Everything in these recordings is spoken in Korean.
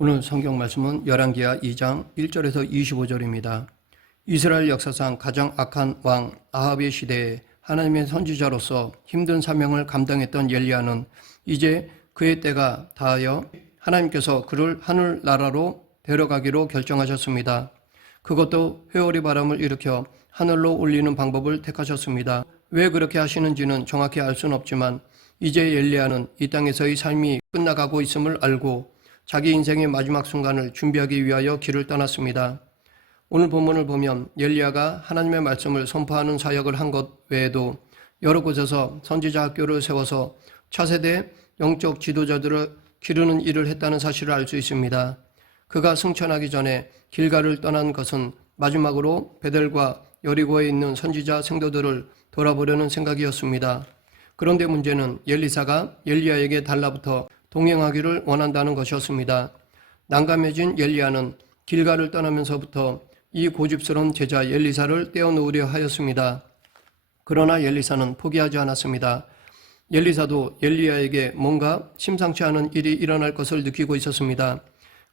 오늘 성경 말씀은 열왕기하 2장 1절에서 25절입니다. 이스라엘 역사상 가장 악한 왕 아합의 시대에 하나님의 선지자로서 힘든 사명을 감당했던 엘리야는 이제 그의 때가 다하여 하나님께서 그를 하늘나라로 데려가기로 결정하셨습니다. 그것도 회오리 바람을 일으켜 하늘로 올리는 방법을 택하셨습니다. 왜 그렇게 하시는지는 정확히 알 수는 없지만 이제 엘리야는 이 땅에서의 삶이 끝나가고 있음을 알고 자기 인생의 마지막 순간을 준비하기 위하여 길을 떠났습니다. 오늘 본문을 보면 엘리야가 하나님의 말씀을 선포하는 사역을 한 것 외에도 여러 곳에서 선지자 학교를 세워서 차세대 영적 지도자들을 기르는 일을 했다는 사실을 알 수 있습니다. 그가 승천하기 전에 길가를 떠난 것은 마지막으로 베델과 여리고에 있는 선지자 생도들을 돌아보려는 생각이었습니다. 그런데 문제는 엘리사가 엘리야에게 달라붙어 동행하기를 원한다는 것이었습니다. 난감해진 엘리야는 길가를 떠나면서부터 이 고집스러운 제자 엘리사를 떼어놓으려 하였습니다. 그러나 엘리사는 포기하지 않았습니다. 엘리사도 엘리야에게 뭔가 심상치 않은 일이 일어날 것을 느끼고 있었습니다.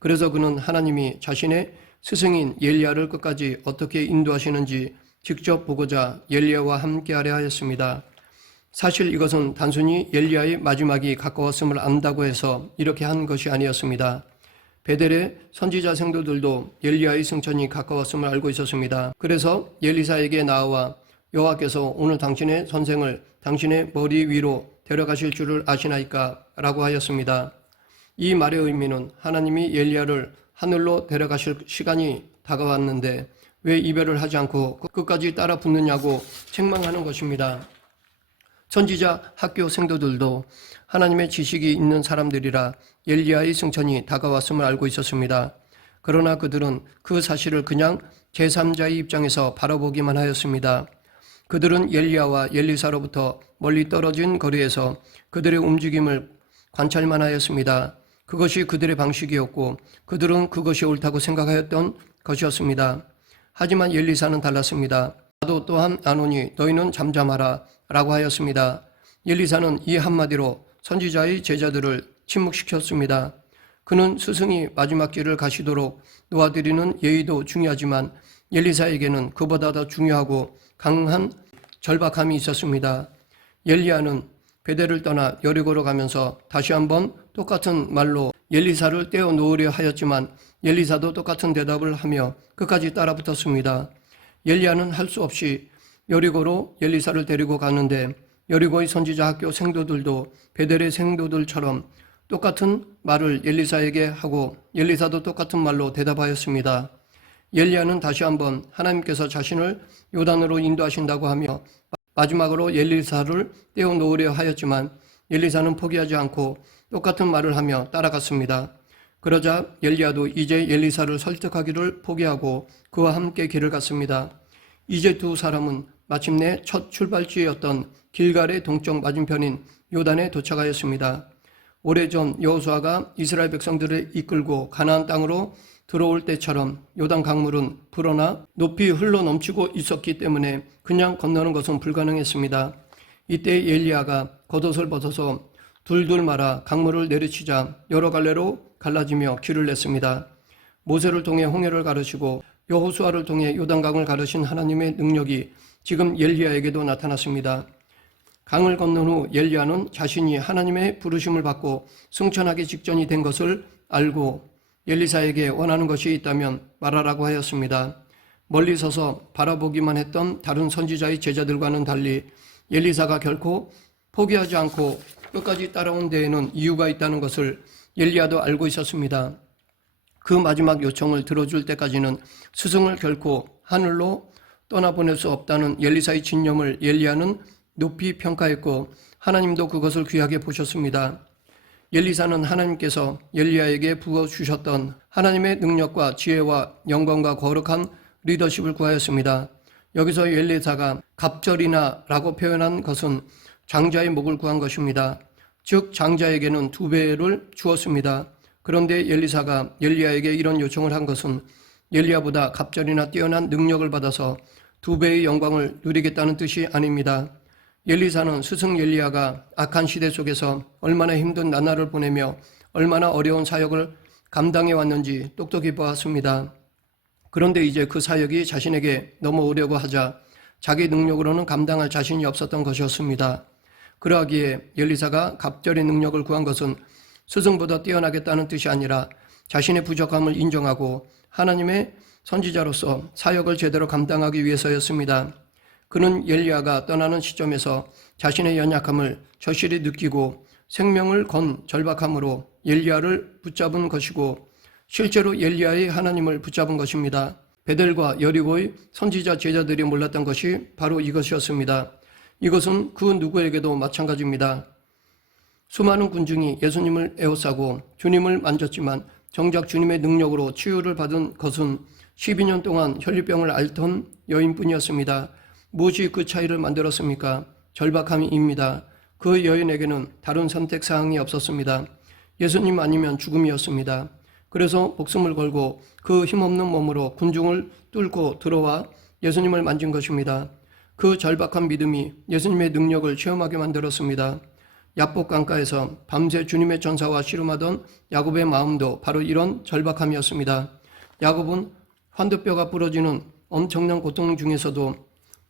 그래서 그는 하나님이 자신의 스승인 엘리야를 끝까지 어떻게 인도하시는지 직접 보고자 엘리야와 함께하려 하였습니다. 사실 이것은 단순히 엘리야의 마지막이 가까웠음을 안다고 해서 이렇게 한 것이 아니었습니다. 베델의 선지자 생도들도 엘리야의 승천이 가까웠음을 알고 있었습니다. 그래서 엘리사에게 나와 여호와께서 오늘 당신의 선생을 당신의 머리 위로 데려가실 줄을 아시나이까? 라고 하였습니다. 이 말의 의미는 하나님이 엘리야를 하늘로 데려가실 시간이 다가왔는데 왜 이별을 하지 않고 끝까지 따라 붙느냐고 책망하는 것입니다. 선지자 학교 생도들도 하나님의 지식이 있는 사람들이라 엘리야의 승천이 다가왔음을 알고 있었습니다. 그러나 그들은 그 사실을 그냥 제3자의 입장에서 바라보기만 하였습니다. 그들은 엘리야와 엘리사로부터 멀리 떨어진 거리에서 그들의 움직임을 관찰만 하였습니다. 그것이 그들의 방식이었고 그들은 그것이 옳다고 생각하였던 것이었습니다. 하지만 엘리사는 달랐습니다. 나도 또한 아노니 너희는 잠잠하라 라고 하였습니다. 엘리사는 이 한마디로 선지자의 제자들을 침묵시켰습니다. 그는 스승이 마지막 길을 가시도록 놓아드리는 예의도 중요하지만 엘리사에게는 그보다 더 중요하고 강한 절박함이 있었습니다. 엘리야는 베델을 떠나 여리고로 가면서 다시 한번 똑같은 말로 엘리사를 떼어놓으려 하였지만 엘리사도 똑같은 대답을 하며 끝까지 따라붙었습니다. 엘리야는 할 수 없이 여리고로 엘리사를 데리고 가는데 여리고의 선지자 학교 생도들도 베델의 생도들처럼 똑같은 말을 엘리사에게 하고 엘리사도 똑같은 말로 대답하였습니다. 엘리야는 다시 한번 하나님께서 자신을 요단으로 인도하신다고 하며 마지막으로 엘리사를 떼어놓으려 하였지만 엘리사는 포기하지 않고 똑같은 말을 하며 따라갔습니다. 그러자 엘리야도 이제 엘리사를 설득하기를 포기하고 그와 함께 길을 갔습니다. 이제 두 사람은 마침내 첫 출발지였던 길갈의 동쪽 맞은편인 요단에 도착하였습니다. 오래전 여호수아가 이스라엘 백성들을 이끌고 가나안 땅으로 들어올 때처럼 요단 강물은 불어나 높이 흘러 넘치고 있었기 때문에 그냥 건너는 것은 불가능했습니다. 이때 엘리야가 겉옷을 벗어서 둘둘 말아 강물을 내리치자 여러 갈래로 갈라지며 길을 냈습니다. 모세를 통해 홍해를 가르시고 여호수아를 통해 요단강을 가르신 하나님의 능력이 지금 엘리야에게도 나타났습니다. 강을 건넌 후 엘리야는 자신이 하나님의 부르심을 받고 승천하기 직전이 된 것을 알고 엘리사에게 원하는 것이 있다면 말하라고 하였습니다. 멀리 서서 바라보기만 했던 다른 선지자의 제자들과는 달리 엘리사가 결코 포기하지 않고 끝까지 따라온 데에는 이유가 있다는 것을 엘리야도 알고 있었습니다. 그 마지막 요청을 들어줄 때까지는 스승을 결코 하늘로 떠나보낼 수 없다는 엘리사의 진념을 엘리야는 높이 평가했고 하나님도 그것을 귀하게 보셨습니다. 엘리사는 하나님께서 엘리야에게 부어주셨던 하나님의 능력과 지혜와 영광과 거룩한 리더십을 구하였습니다. 여기서 엘리사가 갑절이나 라고 표현한 것은 장자의 목을 구한 것입니다. 즉 장자에게는 2배를 주었습니다. 그런데 엘리사가 엘리야에게 이런 요청을 한 것은 엘리야보다 갑절이나 뛰어난 능력을 받아서 2배의 영광을 누리겠다는 뜻이 아닙니다. 엘리사는 스승 엘리야가 악한 시대 속에서 얼마나 힘든 나날을 보내며 얼마나 어려운 사역을 감당해 왔는지 똑똑히 보았습니다. 그런데 이제 그 사역이 자신에게 넘어오려고 하자 자기 능력으로는 감당할 자신이 없었던 것이었습니다. 그러하기에 엘리사가 갑절의 능력을 구한 것은 스승보다 뛰어나겠다는 뜻이 아니라 자신의 부족함을 인정하고 하나님의 선지자로서 사역을 제대로 감당하기 위해서였습니다. 그는 엘리야가 떠나는 시점에서 자신의 연약함을 절실히 느끼고 생명을 건 절박함으로 엘리야를 붙잡은 것이고 실제로 엘리야의 하나님을 붙잡은 것입니다. 베델과 여리고의 선지자 제자들이 몰랐던 것이 바로 이것이었습니다. 이것은 그 누구에게도 마찬가지입니다. 수많은 군중이 예수님을 에워싸고 주님을 만졌지만 정작 주님의 능력으로 치유를 받은 것은 12년 동안 혈류병을 앓던 여인뿐이었습니다. 무엇이 그 차이를 만들었습니까? 절박함입니다. 그 여인에게는 다른 선택사항이 없었습니다. 예수님 아니면 죽음이었습니다. 그래서 목숨을 걸고 그 힘없는 몸으로 군중을 뚫고 들어와 예수님을 만진 것입니다. 그 절박한 믿음이 예수님의 능력을 체험하게 만들었습니다. 야복 강가에서 밤새 주님의 전사와 씨름하던 야곱의 마음도 바로 이런 절박함이었습니다. 야곱은 환두뼈가 부러지는 엄청난 고통 중에서도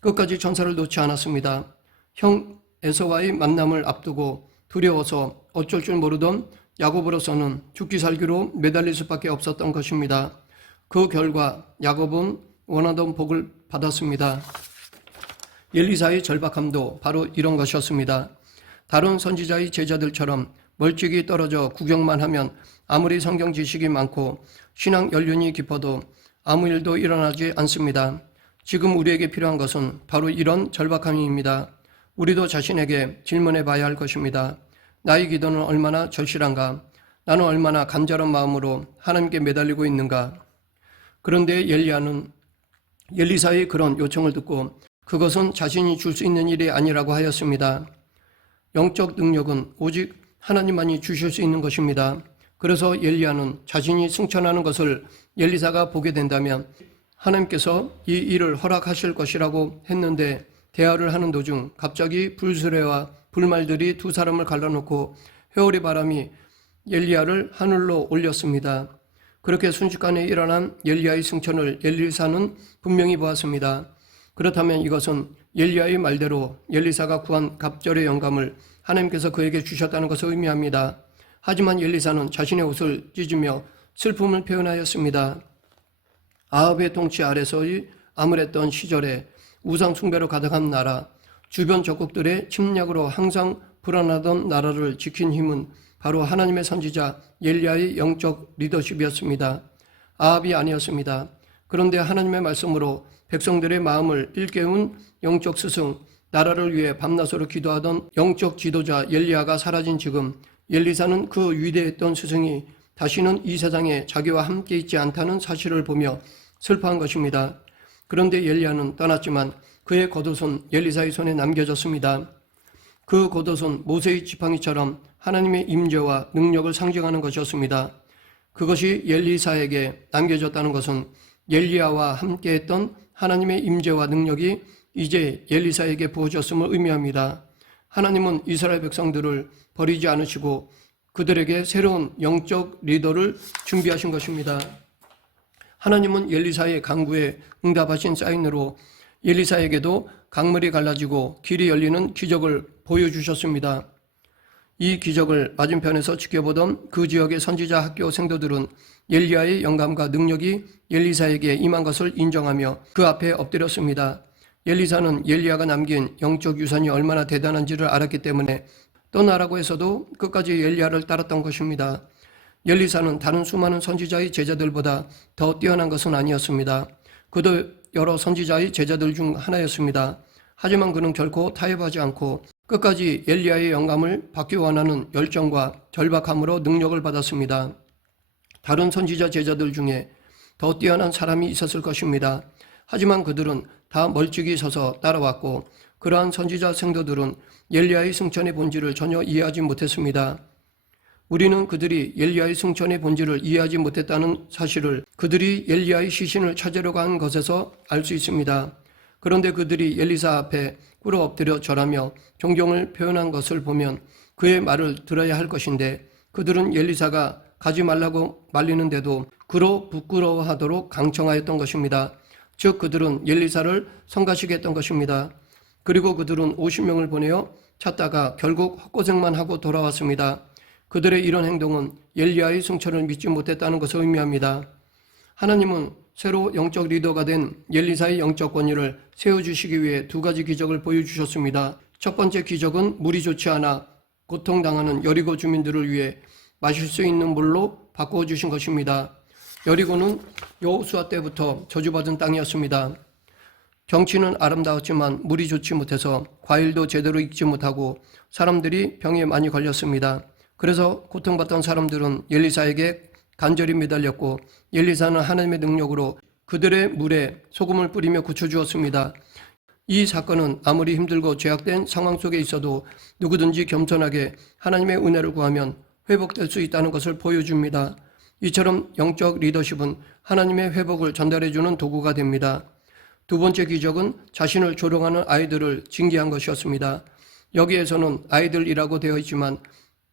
끝까지 전사를 놓지 않았습니다. 형 에서와의 만남을 앞두고 두려워서 어쩔 줄 모르던 야곱으로서는 죽기 살기로 매달릴 수밖에 없었던 것입니다. 그 결과 야곱은 원하던 복을 받았습니다. 엘리사의 절박함도 바로 이런 것이었습니다. 다른 선지자의 제자들처럼 멀찍이 떨어져 구경만 하면 아무리 성경 지식이 많고 신앙 연륜이 깊어도 아무 일도 일어나지 않습니다. 지금 우리에게 필요한 것은 바로 이런 절박함입니다. 우리도 자신에게 질문해 봐야 할 것입니다. 나의 기도는 얼마나 절실한가? 나는 얼마나 간절한 마음으로 하나님께 매달리고 있는가? 그런데 엘리사의 그런 요청을 듣고 그것은 자신이 줄 수 있는 일이 아니라고 하였습니다. 영적 능력은 오직 하나님만이 주실 수 있는 것입니다. 그래서 엘리야는 자신이 승천하는 것을 엘리사가 보게 된다면 하나님께서 이 일을 허락하실 것이라고 했는데 대화를 하는 도중 갑자기 불수레와 불말들이 두 사람을 갈라놓고 회오리 바람이 엘리야를 하늘로 올렸습니다. 그렇게 순식간에 일어난 엘리야의 승천을 엘리사는 분명히 보았습니다. 그렇다면 이것은 엘리야의 말대로 엘리사가 구한 갑절의 영감을 하나님께서 그에게 주셨다는 것을 의미합니다. 하지만 엘리사는 자신의 옷을 찢으며 슬픔을 표현하였습니다. 아합의 통치 아래서의 암울했던 시절에 우상 숭배로 가득한 나라, 주변 적국들의 침략으로 항상 불안하던 나라를 지킨 힘은 바로 하나님의 선지자 엘리야의 영적 리더십이었습니다. 아합이 아니었습니다. 그런데 하나님의 말씀으로 백성들의 마음을 일깨운 영적 스승, 나라를 위해 밤낮으로 기도하던 영적 지도자 엘리야가 사라진 지금 엘리사는 그 위대했던 스승이 다시는 이 세상에 자기와 함께 있지 않다는 사실을 보며 슬퍼한 것입니다. 그런데 엘리야는 떠났지만 그의 겉옷은 엘리사의 손에 남겨졌습니다. 그 겉옷은 모세의 지팡이처럼 하나님의 임재와 능력을 상징하는 것이었습니다. 그것이 엘리사에게 남겨졌다는 것은 엘리야와 함께했던 하나님의 임재와 능력이 이제 엘리사에게 부어졌음을 의미합니다. 하나님은 이스라엘 백성들을 버리지 않으시고 그들에게 새로운 영적 리더를 준비하신 것입니다. 하나님은 엘리사의 간구에 응답하신 사인으로 엘리사에게도 강물이 갈라지고 길이 열리는 기적을 보여주셨습니다. 이 기적을 맞은편에서 지켜보던 그 지역의 선지자 학교 생도들은 엘리야의 영감과 능력이 엘리사에게 임한 것을 인정하며 그 앞에 엎드렸습니다. 엘리사는 엘리야가 남긴 영적 유산이 얼마나 대단한지를 알았기 때문에 떠나라고 해서도 끝까지 엘리야를 따랐던 것입니다. 엘리사는 다른 수많은 선지자의 제자들보다 더 뛰어난 것은 아니었습니다. 그도 여러 선지자의 제자들 중 하나였습니다. 하지만 그는 결코 타협하지 않고 끝까지 엘리야의 영감을 받기 원하는 열정과 절박함으로 능력을 받았습니다. 다른 선지자 제자들 중에 더 뛰어난 사람이 있었을 것입니다. 하지만 그들은 다 멀찍이 서서 따라왔고 그러한 선지자 생도들은 엘리야의 승천의 본질을 전혀 이해하지 못했습니다. 우리는 그들이 엘리야의 승천의 본질을 이해하지 못했다는 사실을 그들이 엘리야의 시신을 찾으려고 한 것에서 알 수 있습니다. 그런데 그들이 엘리사 앞에 꿇어 엎드려 절하며 존경을 표현한 것을 보면 그의 말을 들어야 할 것인데 그들은 엘리사가 가지 말라고 말리는데도 그로 부끄러워하도록 강청하였던 것입니다. 즉 그들은 엘리사를 성가시게 했던 것입니다. 그리고 그들은 50명을 보내어 찾다가 결국 헛고생만 하고 돌아왔습니다. 그들의 이런 행동은 엘리야의 승천을 믿지 못했다는 것을 의미합니다. 하나님은 새로 영적 리더가 된 엘리사의 영적 권위를 세워주시기 위해 두 가지 기적을 보여주셨습니다. 첫 번째 기적은 물이 좋지 않아 고통당하는 여리고 주민들을 위해 마실 수 있는 물로 바꿔주신 것입니다. 여리고는 여호수아 때부터 저주받은 땅이었습니다. 경치는 아름다웠지만 물이 좋지 못해서 과일도 제대로 익지 못하고 사람들이 병에 많이 걸렸습니다. 그래서 고통받던 사람들은 엘리사에게 간절히 매달렸고 엘리사는 하나님의 능력으로 그들의 물에 소금을 뿌리며 고쳐주었습니다. 이 사건은 아무리 힘들고 죄악된 상황 속에 있어도 누구든지 겸손하게 하나님의 은혜를 구하면 회복될 수 있다는 것을 보여줍니다. 이처럼 영적 리더십은 하나님의 회복을 전달해주는 도구가 됩니다. 두 번째 기적은 자신을 조롱하는 아이들을 징계한 것이었습니다. 여기에서는 아이들이라고 되어 있지만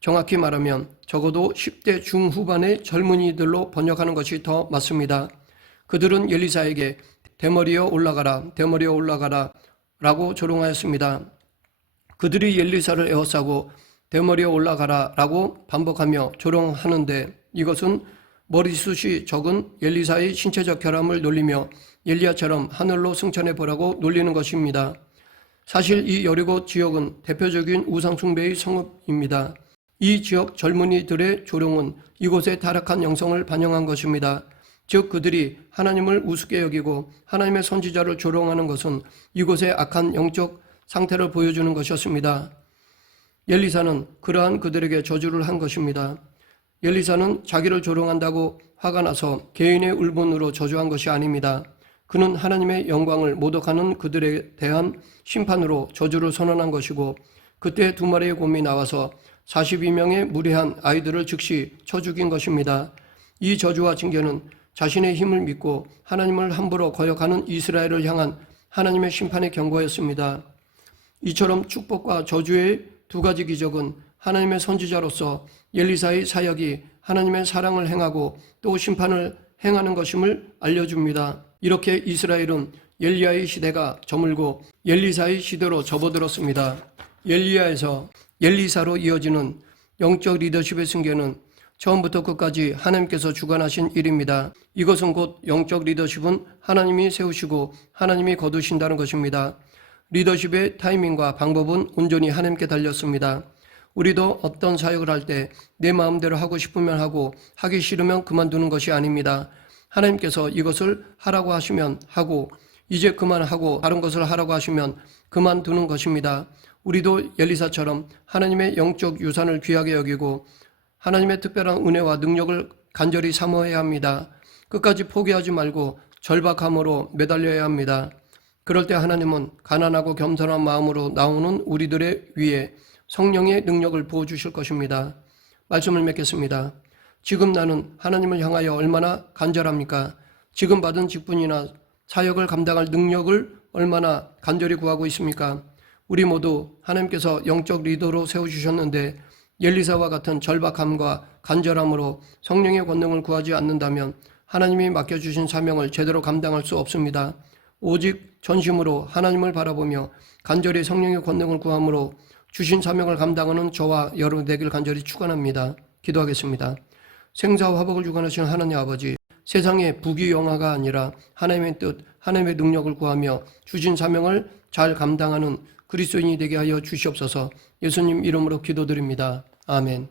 정확히 말하면 적어도 10대 중후반의 젊은이들로 번역하는 것이 더 맞습니다. 그들은 엘리사에게 대머리여 올라가라, 대머리여 올라가라 라고 조롱하였습니다. 그들이 엘리사를 에워싸고 대머리여 올라가라 라고 반복하며 조롱하는데 이것은 머리숱이 적은 엘리사의 신체적 결함을 놀리며 엘리야처럼 하늘로 승천해 보라고 놀리는 것입니다. 사실 이 여리고 지역은 대표적인 우상숭배의 성읍입니다. 이 지역 젊은이들의 조롱은 이곳의 타락한 영성을 반영한 것입니다. 즉 그들이 하나님을 우습게 여기고 하나님의 선지자를 조롱하는 것은 이곳의 악한 영적 상태를 보여주는 것이었습니다. 엘리사는 그러한 그들에게 저주를 한 것입니다. 엘리사는 자기를 조롱한다고 화가 나서 개인의 울분으로 저주한 것이 아닙니다. 그는 하나님의 영광을 모독하는 그들에 대한 심판으로 저주를 선언한 것이고 그때 두 마리의 곰이 나와서 42명의 무례한 아이들을 즉시 쳐 죽인 것입니다. 이 저주와 징계는 자신의 힘을 믿고 하나님을 함부로 거역하는 이스라엘을 향한 하나님의 심판의 경고였습니다. 이처럼 축복과 저주의 두 가지 기적은 하나님의 선지자로서 엘리사의 사역이 하나님의 사랑을 행하고 또 심판을 행하는 것임을 알려줍니다. 이렇게 이스라엘은 엘리야의 시대가 저물고 엘리사의 시대로 접어들었습니다. 엘리야에서 엘리사로 이어지는 영적 리더십의 승계는 처음부터 끝까지 하나님께서 주관하신 일입니다. 이것은 곧 영적 리더십은 하나님이 세우시고 하나님이 거두신다는 것입니다. 리더십의 타이밍과 방법은 온전히 하나님께 달렸습니다. 우리도 어떤 사역을 할 때 내 마음대로 하고 싶으면 하고 하기 싫으면 그만두는 것이 아닙니다. 하나님께서 이것을 하라고 하시면 하고 이제 그만하고 다른 것을 하라고 하시면 그만두는 것입니다. 우리도 엘리사처럼 하나님의 영적 유산을 귀하게 여기고 하나님의 특별한 은혜와 능력을 간절히 사모해야 합니다. 끝까지 포기하지 말고 절박함으로 매달려야 합니다. 그럴 때 하나님은 가난하고 겸손한 마음으로 나오는 우리들의 위에 성령의 능력을 부어주실 것입니다. 말씀을 맺겠습니다. 지금 나는 하나님을 향하여 얼마나 간절합니까? 지금 받은 직분이나 사역을 감당할 능력을 얼마나 간절히 구하고 있습니까? 우리 모두 하나님께서 영적 리더로 세워주셨는데 엘리사와 같은 절박함과 간절함으로 성령의 권능을 구하지 않는다면 하나님이 맡겨주신 사명을 제대로 감당할 수 없습니다. 오직 전심으로 하나님을 바라보며 간절히 성령의 권능을 구함으로 주신 사명을 감당하는 저와 여러분 되길 간절히 축원합니다. 기도하겠습니다. 생사와 화복을 주관하시는 하나님 아버지, 세상의 부귀영화가 아니라 하나님의 뜻, 하나님의 능력을 구하며 주신 사명을 잘 감당하는 그리스도인이 되게 하여 주시옵소서. 예수님 이름으로 기도드립니다. 아멘.